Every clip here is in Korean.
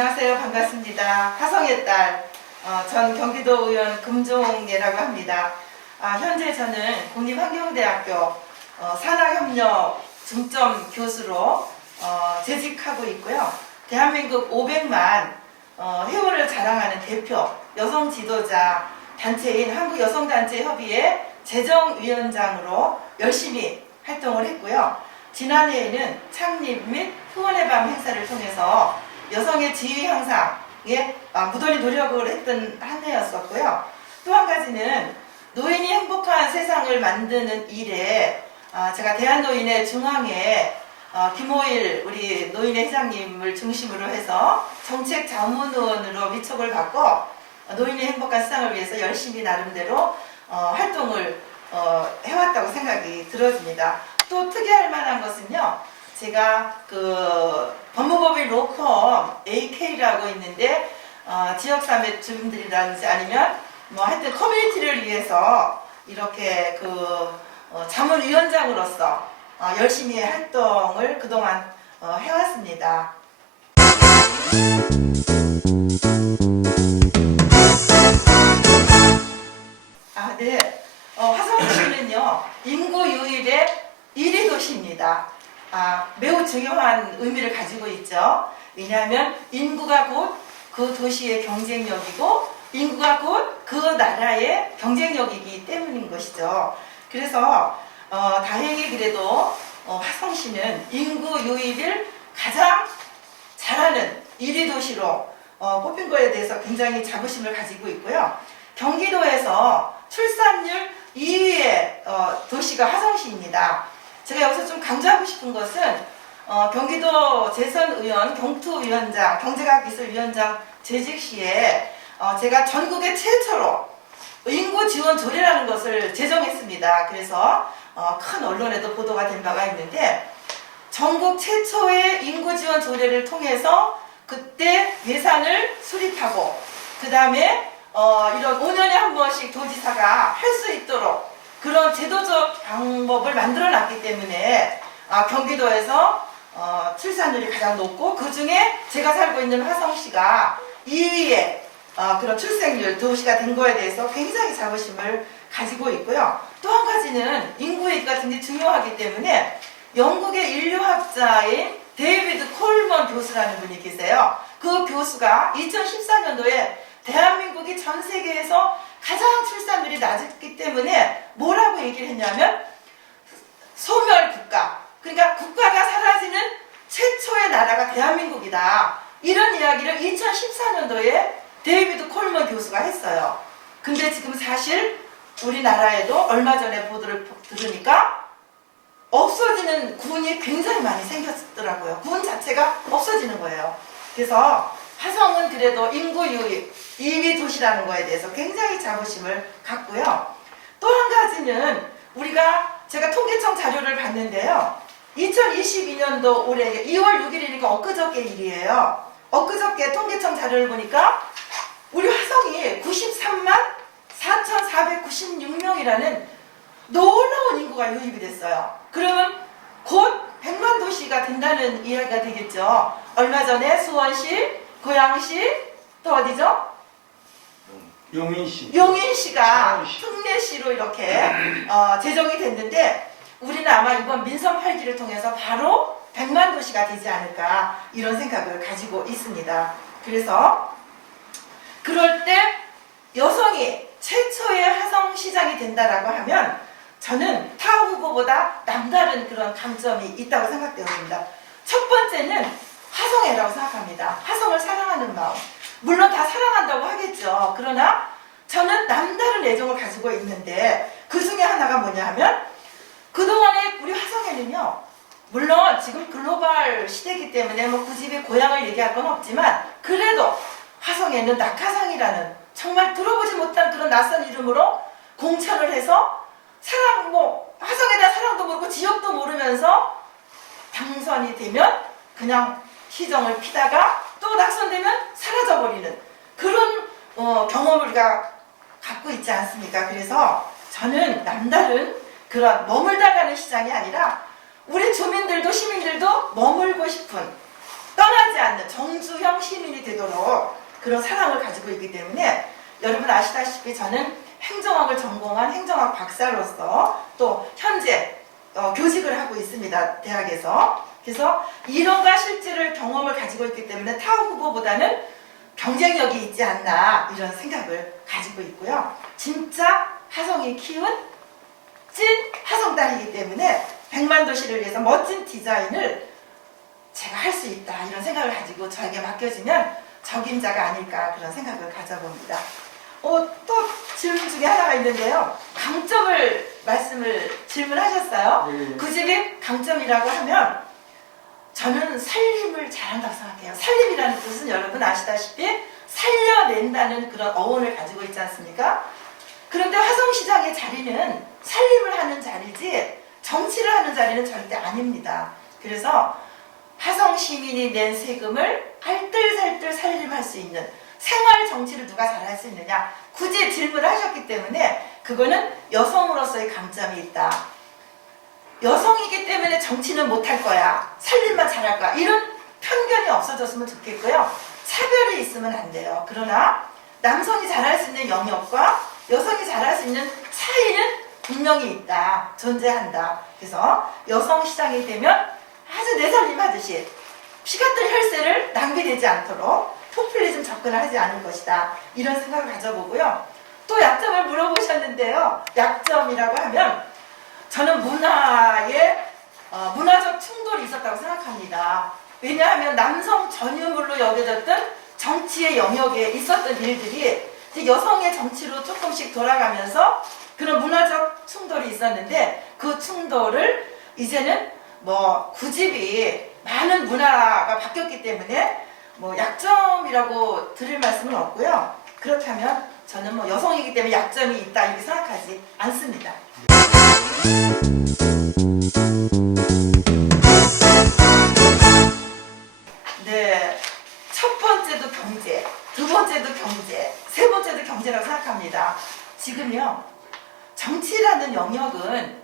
안녕하세요. 반갑습니다. 화성의 딸, 전 경기도 의원 금종예라고 합니다. 현재 저는 국립환경대학교 산학협력 중점 교수로 재직하고 있고요. 대한민국 500만 회원을 자랑하는 대표 여성 지도자 단체인 한국여성단체협의회 재정위원장으로 열심히 활동을 했고요. 지난해에는 창립 및 후원의 밤 행사를 통해서 여성의 지위 향상에 무던히 노력을 했던 한 해였었고요. 또 한 가지는 노인이 행복한 세상을 만드는 일에 제가 대한노인의 중앙회 김호일 우리 노인회 회장님을 중심으로 해서 정책 자문위원으로 위촉을 받고 노인의 행복한 세상을 위해서 열심히 나름대로 활동을 해왔다고 생각이 들어집니다. 또 특이할 만한 것은요, 제가 법무법인 로컴 AK라고 있는데 지역사회 주민들이라든지 아니면 하여튼 커뮤니티를 위해서 이렇게 자문위원장으로서 열심히 활동을 그동안 해왔습니다. 네. 화성시는요, 인구 유일의 1위 도시입니다. 매우 중요한 의미를 가지고 있죠. 왜냐하면 인구가 곧 그 도시의 경쟁력이고 인구가 곧 그 나라의 경쟁력이기 때문인 것이죠. 그래서 다행히 그래도 화성시는 인구 유입을 가장 잘하는 1위 도시로 뽑힌 거에 대해서 굉장히 자부심을 가지고 있고요. 경기도에서 출산율 2위의 도시가 화성시입니다. 제가 여기서 좀 강조하고 싶은 것은 경기도 재선의원, 경투위원장, 경제과학기술위원장 재직 시에 제가 전국의 최초로 인구 지원 조례라는 것을 제정했습니다. 그래서 큰 언론에도 보도가 된 바가 있는데 전국 최초의 인구 지원 조례를 통해서 그때 예산을 수립하고 그 다음에 이런 5년에 한 번씩 도지사가 할 수 있도록 그런 제도적 방법을 만들어 놨기 때문에 경기도에서 출산율이 가장 높고 그 중에 제가 살고 있는 화성시가 2위의 그런 출생률 도시가 된 거에 대해서 굉장히 자부심을 가지고 있고요. 또 한 가지는 인구 얘기가 굉장히 중요하기 때문에 영국의 인류학자인 데이비드 콜먼 교수라는 분이 계세요. 그 교수가 2014년도에 대한민국이 전 세계에서 가장 출산율이 낮았기 때문에 뭐라고 얘기를 했냐면 소멸 국가, 그러니까 국가가 사라지는 최초의 나라가 대한민국이다. 이런 이야기를 2014년도에 데이비드 콜먼 교수가 했어요. 근데 지금 사실 우리나라에도 얼마 전에 보도를 들으니까 없어지는 군이 굉장히 많이 생겼더라고요. 군 자체가 없어지는 거예요. 그래서 화성은 그래도 인구 유입 2위 도시라는 거에 대해서 굉장히 자부심을 갖고요. 또 한 가지는 제가 통계청 자료를 봤는데요. 2022년도 올해 2월 6일이니까 엊그저께 일이에요. 엊그저께 통계청 자료를 보니까 우리 화성이 93만 4,496명이라는 놀라운 인구가 유입이 됐어요. 그러면 곧 100만 도시가 된다는 이야기가 되겠죠. 얼마 전에 수원시, 고양시, 또 어디죠? 용인시가 특례시로 이렇게 제정이 됐는데 우리는 아마 이번 민선 8기를 통해서 바로 100만 도시가 되지 않을까 이런 생각을 가지고 있습니다. 그래서 그럴 때 여성이 최초의 화성시장이 된다라고 하면 저는 타 후보보다 남다른 그런 강점이 있다고 생각되었습니다. 첫 번째는 화성애라고 생각합니다. 화성을 사랑하는 마음. 물론 다 사랑한다고 하겠죠. 그러나 저는 남다른 애정을 가지고 있는데 그 중에 하나가 뭐냐 하면 그동안에 우리 화성에는요, 물론 지금 글로벌 시대이기 때문에 굳이 고향을 얘기할 건 없지만 그래도 화성에는 낙하산이라는 정말 들어보지 못한 그런 낯선 이름으로 공천을 해서 화성에다 사랑도 모르고 지역도 모르면서 당선이 되면 그냥 시정을 피다가 또 낙선되면 사라져버리는 그런 경험을 우리가 갖고 있지 않습니까? 그래서 저는 남다른 그런 머물다 가는 시장이 아니라 우리 주민들도 시민들도 머물고 싶은, 떠나지 변하지 않는 정주형 시민이 되도록 그런 사랑을 가지고 있기 때문에 여러분 아시다시피 저는 행정학을 전공한 행정학 박사로서 또 현재 교직을 하고 있습니다. 대학에서. 그래서 이론과 실제를 경험을 가지고 있기 때문에 타 후보보다는 경쟁력이 있지 않나 이런 생각을 가지고 있고요. 진짜 화성이 키운 찐 화성딸이기 때문에 100만 도시를 위해서 멋진 디자인을 제가 할 수 있다 이런 생각을 가지고 저에게 맡겨지면 적임자가 아닐까 그런 생각을 가져봅니다. 또 질문 중에 하나가 있는데요. 강점을 질문하셨어요. 그 집의 강점이라고 하면 저는 살림을 잘한다고 생각해요. 살림이라는 뜻은 여러분 아시다시피 살려낸다는 그런 어원을 가지고 있지 않습니까? 그런데 화성시장의 자리는 살림을 하는 자리지 정치를 하는 자리는 절대 아닙니다. 그래서 화성시민이 낸 세금을 알뜰살뜰 살림할 수 있는 생활 정치를 누가 잘할 수 있느냐 굳이 질문을 하셨기 때문에 그거는 여성으로서의 강점이 있다. 여성이기 때문에 정치는 못할 거야. 살림만 잘할 거야. 이런 편견이 없어졌으면 좋겠고요. 차별이 있으면 안 돼요. 그러나 남성이 잘할 수 있는 영역과 여성이 잘할 수 있는 차이는 분명히 있다. 존재한다. 그래서 여성 시장이 되면 아주 내 살림 하듯이 피같은 혈세를 낭비되지 않도록 포퓰리즘 접근을 하지 않을 것이다. 이런 생각을 가져보고요. 또 약점을 물어보셨는데요. 약점이라고 하면 저는 문화적 충돌이 있었다고 생각합니다. 왜냐하면 남성 전유물로 여겨졌던 정치의 영역에 있었던 일들이 여성의 정치로 조금씩 돌아가면서 그런 문화적 충돌이 있었는데 그 충돌을 이제는 구집이 많은 문화가 바뀌었기 때문에 약점이라고 드릴 말씀은 없고요. 그렇다면 저는 여성이기 때문에 약점이 있다 이렇게 생각하지 않습니다. 네, 첫 번째도 경제, 두 번째도 경제, 세 번째도 경제라고 생각합니다. 지금요, 정치라는 영역은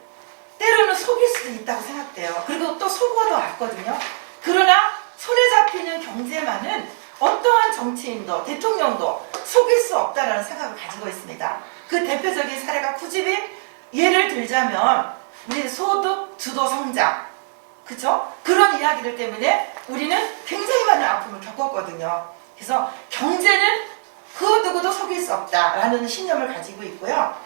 때로는 속일 수도 있다고 생각돼요. 그리고 또 속어도 왔거든요. 그러나 손에 잡히는 경제만은 어떠한 정치인도 대통령도 속일 수 없다는 생각을 가지고 있습니다. 그 대표적인 사례가 구집이 예를 들자면 우리 소득 주도 성장, 그쵸? 그런 이야기들 때문에 우리는 굉장히 많은 아픔을 겪었거든요. 그래서 경제는 그 누구도 속일 수 없다라는 신념을 가지고 있고요.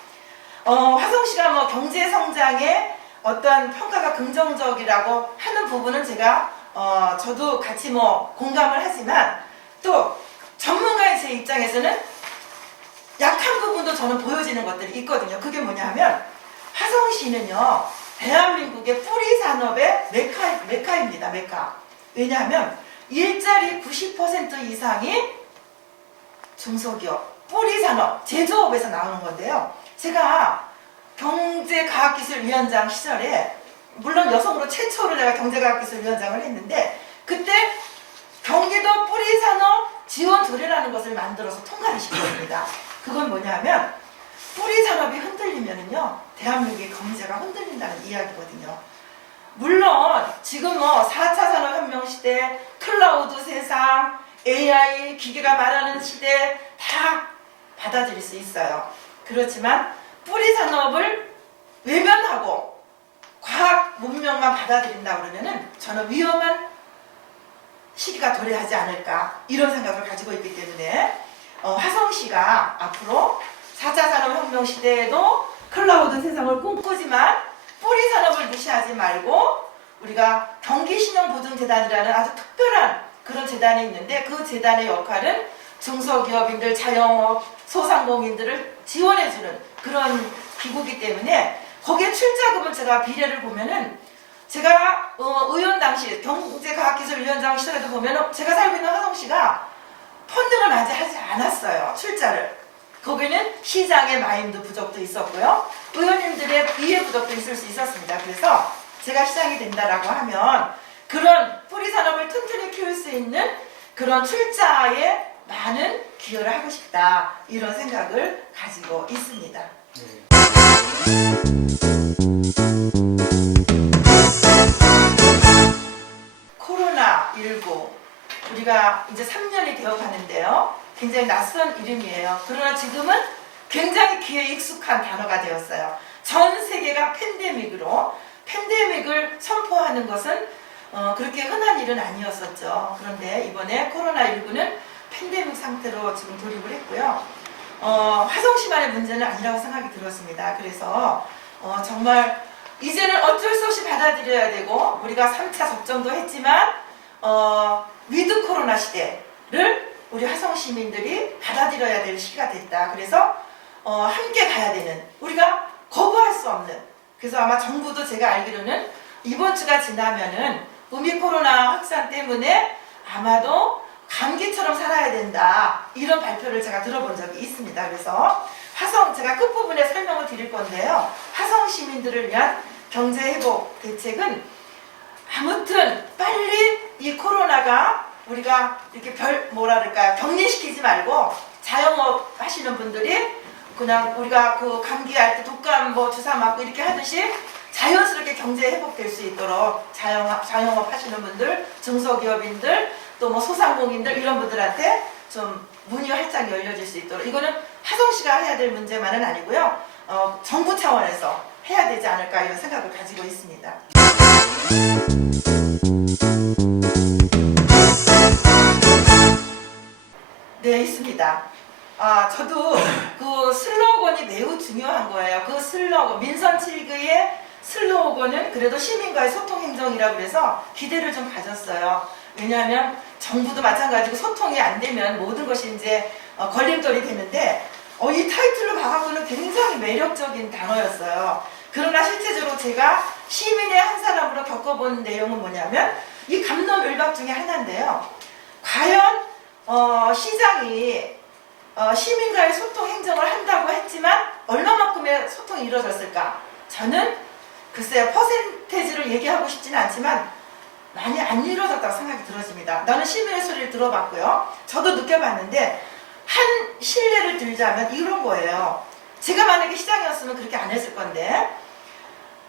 화성시가 경제 성장에 어떤 평가가 긍정적이라고 하는 부분은 제가 저도 같이 공감을 하지만 또 전문가의 제 입장에서는 약한 부분도 저는 보여지는 것들이 있거든요. 그게 뭐냐 하면 화성시는요 대한민국의 뿌리 산업의 메카입니다. 메카. 왜냐하면 일자리 90% 이상이 중소기업, 뿌리 산업, 제조업에서 나오는 건데요. 제가 경제과학기술위원장 시절에 물론 여성으로 최초로 내가 경제과학기술위원장을 했는데 그때 경기도 뿌리산업 지원조례라는 것을 만들어서 통과를 시켰습니다. 그건 뭐냐면 뿌리산업이 흔들리면은요 대한민국의 경제가 흔들린다는 이야기거든요. 물론 지금 4차 산업혁명 시대, 클라우드 세상, AI, 기계가 말하는 시대 다 받아들일 수 있어요. 그렇지만 뿌리산업을 외면하고 과학 문명만 받아들인다 그러면은 저는 위험한 시기가 도래하지 않을까 이런 생각을 가지고 있기 때문에 화성시가 앞으로 4차 산업혁명 시대에도 클라우드 세상을 꿈꾸지만 뿌리 산업을 무시하지 말고 우리가 경기신용보증재단이라는 아주 특별한 그런 재단이 있는데 그 재단의 역할은 중소기업인들, 자영업, 소상공인들을 지원해주는 그런 기구이기 때문에 거기에 출자금을 제가 비례를 보면은 제가 의원 당시 경제과학기술위원장 시절에도 보면은 제가 살고 있는 화성시가 펀딩을 맞이하지 않았어요. 출자를. 거기는 시장의 마인드 부족도 있었고요. 의원님들의 이해 부족도 있을 수 있었습니다. 그래서 제가 시장이 된다라고 하면 그런 뿌리 산업을 튼튼히 키울 수 있는 그런 출자에 많은 기여를 하고 싶다. 이런 생각을 가지고 있습니다. 코로나19 우리가 이제 3년이 되어 가는데요. 굉장히 낯선 이름이에요. 그러나 지금은 굉장히 귀에 익숙한 단어가 되었어요. 전 세계가 팬데믹을 선포하는 것은 그렇게 흔한 일은 아니었었죠. 그런데 이번에 코로나19는 팬데믹 상태로 지금 돌입을 했고요. 화성시만의 문제는 아니라고 생각이 들었습니다. 그래서 정말 이제는 어쩔 수 없이 받아들여야 되고, 우리가 3차 접종도 했지만 위드 코로나 시대를 우리 화성 시민들이 받아들여야 될 시기가 됐다. 그래서 함께 가야 되는, 우리가 거부할 수 없는, 그래서 아마 정부도 제가 알기로는 이번 주가 지나면은 오미코로나 확산 때문에 아마도 감기처럼 살아야 된다, 이런 발표를 제가 들어본 적이 있습니다. 그래서 화성, 제가 끝부분에 설명을 드릴 건데요. 화성 시민들을 위한 경제회복 대책은 아무튼 빨리 이 코로나가 우리가 이렇게 격리시키지 말고, 자영업 하시는 분들이 그냥 우리가 그 감기할 때 독감 주사 맞고 이렇게 하듯이 자연스럽게 경제 회복될 수 있도록 자영업 하시는 분들, 중소기업인들, 또 소상공인들, 이런 분들한테 좀 문이 활짝 열려질 수 있도록, 이거는 화성시가 해야 될 문제만은 아니고요. 정부 차원에서 해야 되지 않을까, 이런 생각을 가지고 있습니다. 네, 있습니다. 저도 그 슬로건이 매우 중요한 거예요. 그 슬로건, 민선 7기의 슬로건은 그래도 시민과의 소통 행정이라고 그래서 기대를 좀 가졌어요. 왜냐하면 정부도 마찬가지고 소통이 안 되면 모든 것이 이제 걸림돌이 되는데, 이 타이틀로 봐갖고는 굉장히 매력적인 단어였어요. 그러나 실제적으로 제가 시민의 한 사람으로 겪어본 내용은 뭐냐면, 이 갑론을박 중에 하나인데요. 과연 시장이 시민과의 소통 행정을 한다고 했지만 얼마만큼의 소통이 이루어졌을까? 저는 글쎄요, 퍼센테이지를 얘기하고 싶지는 않지만 많이 안 이루어졌다고 생각이 들어집니다. 나는 시민의 소리를 들어봤고요. 저도 느껴봤는데, 한 실례를 들자면 이런 거예요. 제가 만약에 시장이었으면 그렇게 안 했을 건데,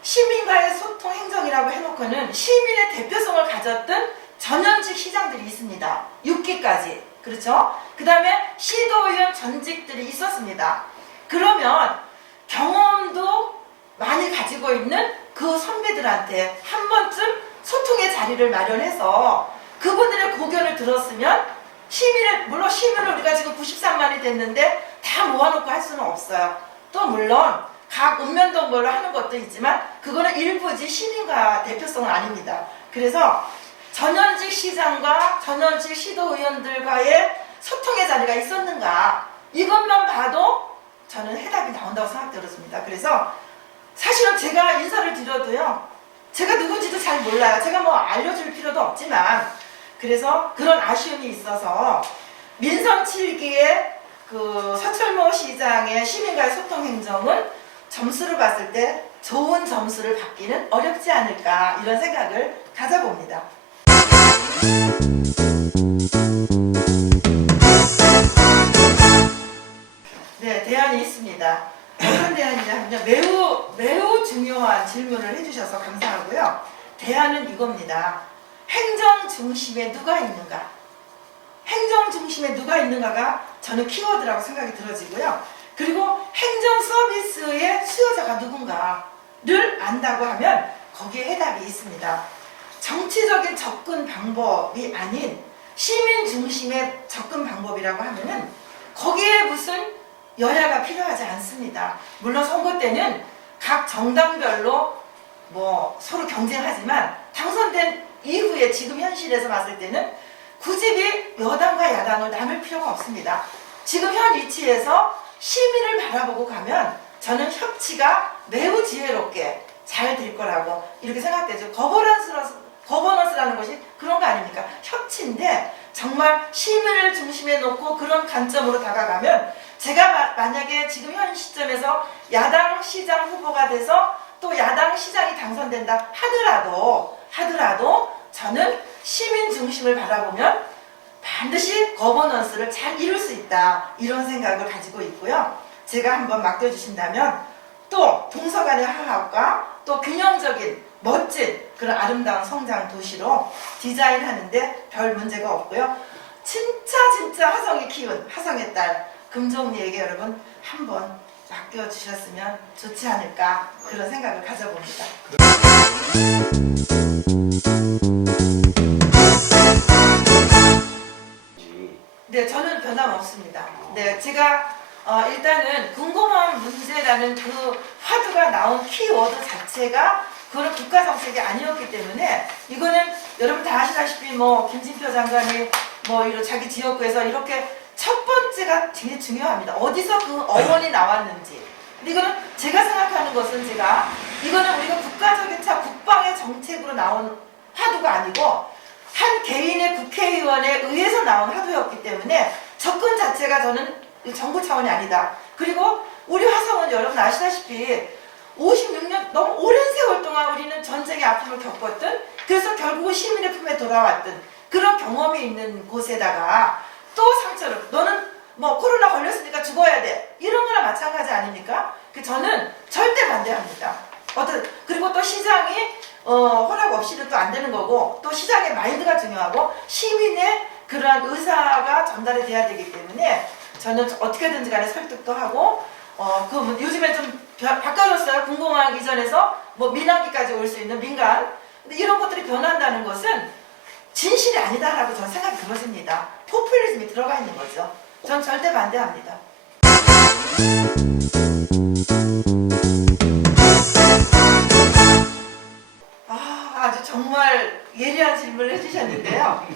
시민과의 소통 행정이라고 해놓고는 시민의 대표성을 가졌던 전현직 시장들이 있습니다. 6기까지. 그렇죠? 그 다음에 시도의원 전직들이 있었습니다. 그러면 경험도 많이 가지고 있는 그 선배들한테 한 번쯤 소통의 자리를 마련해서 그분들의 고견을 들었으면, 물론 시민을 우리가 지금 93만이 됐는데 다 모아놓고 할 수는 없어요. 또 물론 각 읍면동별로 하는 것도 있지만 그거는 일부지 시민과 대표성은 아닙니다. 그래서 전현직 시장과 전현직 시도의원들과의 소통의 자리가 있었는가, 이것만 봐도 저는 해답이 나온다고 생각들었습니다. 그래서 사실은 제가 인사를 드려도요, 제가 누군지도 잘 몰라요. 제가 알려줄 필요도 없지만, 그래서 그런 아쉬움이 있어서 민선 7기의 그 서철모 시장의 시민과의 소통 행정은 점수를 봤을 때 좋은 점수를 받기는 어렵지 않을까, 이런 생각을 가져봅니다. 네, 대안이 있습니다. 어떤 대안이냐면요, 매우 중요한 질문을 해주셔서 감사하고요. 대안은 이겁니다. 행정 중심에 누가 있는가? 행정 중심에 누가 있는가가 저는 키워드라고 생각이 들어지고요. 그리고 행정 서비스의 수요자가 누군가를 안다고 하면 거기에 해답이 있습니다. 정치적인 접근 방법이 아닌 시민 중심의 접근 방법이라고 하면은 거기에 무슨 여야가 필요하지 않습니다. 물론 선거 때는 각 정당별로 서로 경쟁하지만 당선된 이후에 지금 현실에서 봤을 때는 굳이 여당과 야당을 나눌 필요가 없습니다. 지금 현 위치에서 시민을 바라보고 가면 저는 협치가 매우 지혜롭게 잘 될 거라고 이렇게 생각되죠. 거버넌스라는 것이 그런 거 아닙니까? 협치인데 정말 시민을 중심에 놓고 그런 관점으로 다가가면, 제가 만약에 지금 현 시점에서 야당 시장 후보가 돼서 또 야당 시장이 당선된다 하더라도 저는 시민 중심을 바라보면 반드시 거버넌스를 잘 이룰 수 있다, 이런 생각을 가지고 있고요. 제가 한번 맡겨주신다면 또 동서간의 화합과 또 균형적인 멋진 그런 아름다운 성장 도시로 디자인하는데 별 문제가 없고요. 진짜 화성이 키운 화성의 딸 금종리에게 여러분 한번 맡겨주셨으면 좋지 않을까 그런 생각을 가져봅니다. 네, 저는 변함없습니다. 네, 제가 일단은 궁금한 문제라는 그 화두가 나온 키워드 자체가 그런 국가 정책이 아니었기 때문에 이거는 여러분 다 아시다시피 뭐 김진표 장관이 뭐 이런 자기 지역구에서 이렇게 첫 번째가 되게 중요합니다. 어디서 그 어원이 나왔는지. 근데 이거는 제가 생각하는 것은 이거는 우리가 국가적인 국방의 정책으로 나온 화두가 아니고 한 개인의 국회의원에 의해서 나온 화두였기 때문에 접근 자체가 저는 정부 차원이 아니다. 그리고 우리 화성은 여러분 아시다시피 56년 너무 오랜 세월 동안 우리는 전쟁의 아픔을 겪었던 그래서 결국은 시민의 품에 돌아왔던 그런 경험이 있는 곳에다가 또 상처를 너는 뭐 코로나 걸렸으니까 죽어야 돼 이런 거나 마찬가지 아닙니까? 저는 절대 반대합니다. 그리고 또 시장이 허락 없이는 또 안 되는 거고 또 시장의 마인드가 중요하고 시민의 그러한 의사가 전달이 돼야 되기 때문에 저는 어떻게든지 간에 설득도 하고 요즘에 좀 바꿔줬어요. 공공화하기 이전에서 뭐 민항기까지 올 수 있는 민간. 근데 이런 것들이 변한다는 것은 진실이 아니다라고 저는 생각이 들어집니다. 포퓰리즘이 들어가 있는 거죠. 전 절대 반대합니다. 아주 정말 예리한 질문을 해주셨는데요.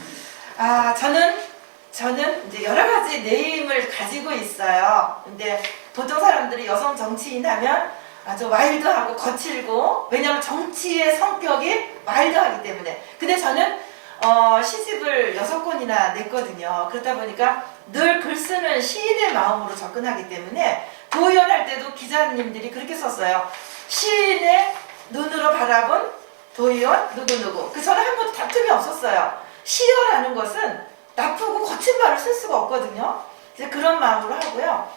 저는 이제 여러 가지 네임을 가지고 있어요. 근데 보통 사람들이 여성 정치인 하면 아주 와일드하고 거칠고 왜냐하면 정치의 성격이 와일드하기 때문에. 근데 저는 시집을 6권이나 냈거든요. 그러다 보니까 늘 글 쓰는 시인의 마음으로 접근하기 때문에 도의원 할 때도 기자님들이 그렇게 썼어요. 시인의 눈으로 바라본 도의원 누구누구. 저는 한 번도 다툼이 없었어요. 시어라는 것은 나쁘고 거친 말을 쓸 수가 없거든요. 이제 그런 마음으로 하고요.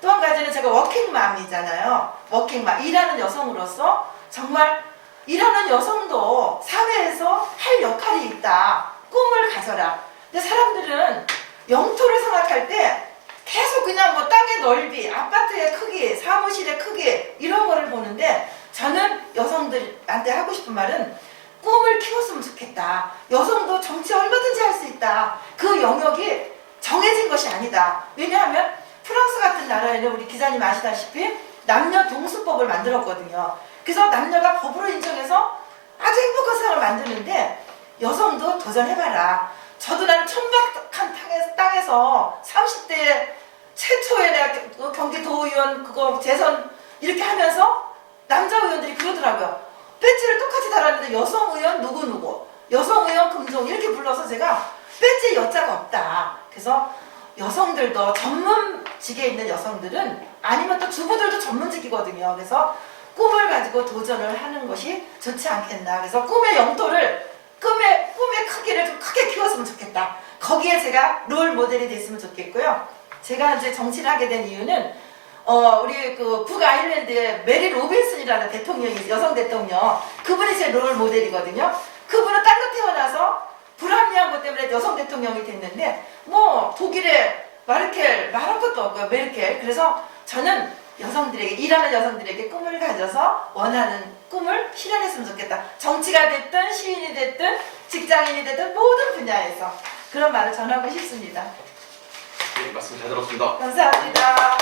또 한 가지는 제가 워킹맘이잖아요. 워킹맘. 일하는 여성으로서 정말 일하는 여성도 사회에서 할 역할이 있다. 꿈을 가져라. 근데 사람들은 영토를 생각할 때 계속 그냥 뭐 땅의 넓이, 아파트의 크기, 사무실의 크기 이런 거를 보는데 저는 여성들한테 하고 싶은 말은 꿈을 키웠으면 좋겠다. 여성도 정치 얼마든지 할 수 있다. 그 영역이 정해진 것이 아니다. 왜냐하면 프랑스 같은 나라에는 우리 기자님 아시다시피 남녀 동수법을 만들었거든요. 그래서 남녀가 법으로 인정해서 아주 행복한 세상을 만드는데 여성도 도전해봐라. 저도 나는 천박한 땅에서 30대 최초에 내가 경기도의원 그거 재선 이렇게 하면서 남자 의원들이 그러더라고요. 배지를 똑같이 달았는데 여성 의원 누구누구, 여성 의원 금종 이렇게 불러서 제가 배지에 여자가 없다. 그래서 여성들도 전문직에 있는 여성들은 아니면 또 주부들도 전문직이거든요. 그래서 꿈을 가지고 도전을 하는 것이 좋지 않겠나. 그래서 꿈의 영토를 꿈의 크기를 좀 크게 키웠으면 좋겠다. 거기에 제가 롤 모델이 됐으면 좋겠고요. 제가 이제 정치를 하게 된 이유는 우리 그 북아일랜드의 메리 로빈슨이라는 대통령이 여성 대통령 그분이 제 롤 모델이거든요. 그분은 딸로 태어나서 불합리한 것 때문에 여성 대통령이 됐는데 뭐 독일의 마르켈 말할 것도 없고요. 메르켈. 그래서 저는 여성들에게 일하는 여성들에게 꿈을 가져서 원하는 꿈을 실현했으면 좋겠다. 정치가 됐든 시인이 됐든 직장인이 됐든 모든 분야에서 그런 말을 전하고 싶습니다. 네, 말씀 잘 들었습니다. 감사합니다.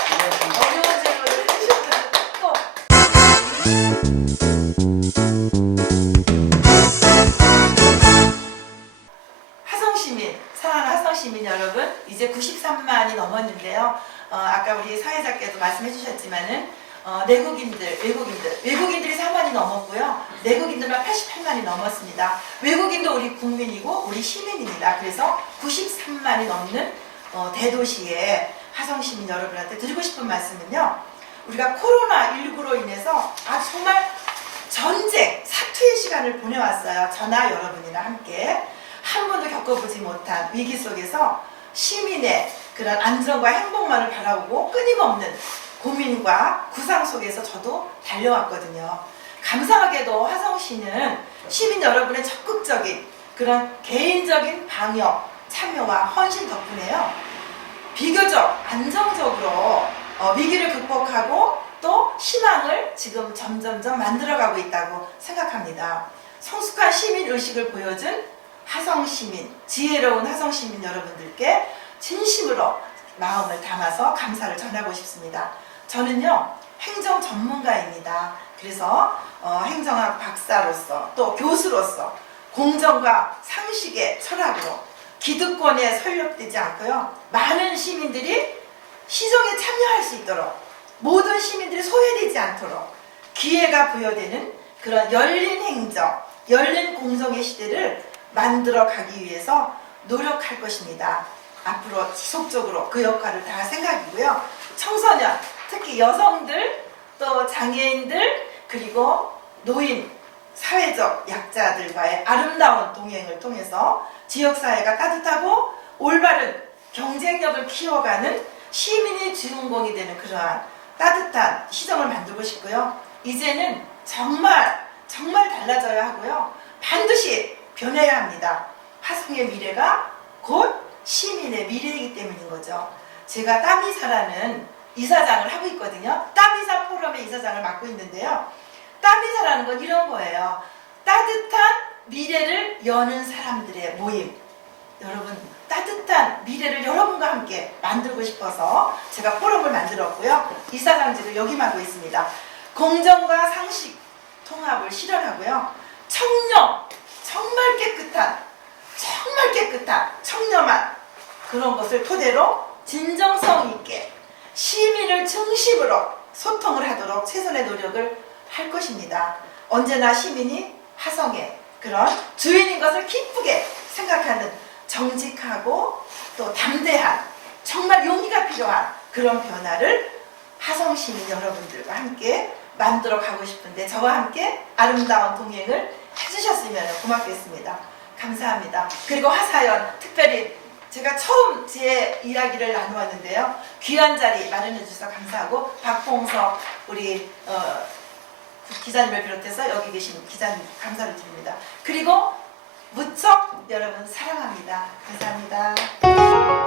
어려운 질문을 해주셨는데 또 화성시민, 사랑하는 화성시민 여러분, 이제 93만이 넘었는데요. 아까 우리 사회자께도 말씀해 주셨지만은 외국인들이 4만이 넘었고요. 내국인들만 88만이 넘었습니다. 외국인도 우리 국민이고 우리 시민입니다. 그래서 93만이 넘는 대도시의 화성시민 여러분한테 드리고 싶은 말씀은요. 우리가 코로나19로 인해서 정말 전쟁, 사투의 시간을 보내왔어요. 저나 여러분이랑 함께. 한 번도 겪어보지 못한 위기 속에서 시민의 그런 안전과 행복만을 바라보고 끊임없는 고민과 구상 속에서 저도 달려왔거든요. 감사하게도 화성시는 시민 여러분의 적극적인 그런 개인적인 방역, 참여와 헌신 덕분에요. 비교적 안정적으로 위기를 극복하고 또 희망을 지금 점점점 만들어가고 있다고 생각합니다. 성숙한 시민의식을 보여준 화성시민, 지혜로운 화성시민 여러분들께 진심으로 마음을 담아서 감사를 전하고 싶습니다. 저는요, 행정 전문가입니다. 그래서 행정학 박사로서 또 교수로서 공정과 상식의 철학으로 기득권에 설립되지 않고요, 많은 시민들이 시정에 참여할 수 있도록, 모든 시민들이 소외되지 않도록 기회가 부여되는 그런 열린 행정, 열린 공정의 시대를 만들어 가기 위해서 노력할 것입니다. 앞으로 지속적으로 그 역할을 다 할 생각이고요. 청소년, 특히 여성들, 또 장애인들, 그리고 노인, 사회적 약자들과의 아름다운 동행을 통해서 지역사회가 따뜻하고 올바른 경쟁력을 키워가는 시민이 주인공이 되는 그러한 따뜻한 시정을 만들고 싶고요. 이제는 정말 달라져야 하고요. 반드시 변해야 합니다. 화성의 미래가 곧 시민의 미래이기 때문인 거죠. 제가 땀이사라는 이사장을 하고 있거든요. 땀이사 포럼의 이사장을 맡고 있는데요. 땀이사라는 건 이런 거예요. 따뜻한 미래를 여는 사람들의 모임. 여러분, 따뜻한 미래를 여러분과 함께 만들고 싶어서 제가 포럼을 만들었고요. 이사장직을 역임하고 있습니다. 공정과 상식 통합을 실현하고요. 청렴, 정말 깨끗한 청렴한 그런 것을 토대로 진정성 있게 시민을 중심으로 소통을 하도록 최선의 노력을 할 것입니다. 언제나 시민이 화성의 그런 주인인 것을 기쁘게 생각하는 정직하고 또 담대한, 정말 용기가 필요한 그런 변화를 화성 시민 여러분들과 함께 만들어 가고 싶은데 저와 함께 아름다운 동행을 해주셨으면 고맙겠습니다. 감사합니다. 그리고 화사연, 특별히 제가 처음 제 이야기를 나누었는데요. 귀한 자리 마련해 주셔서 감사하고, 박봉석 우리 기자님을 비롯해서 여기 계신 기자님 감사를 드립니다. 그리고 무척 여러분 사랑합니다. 감사합니다.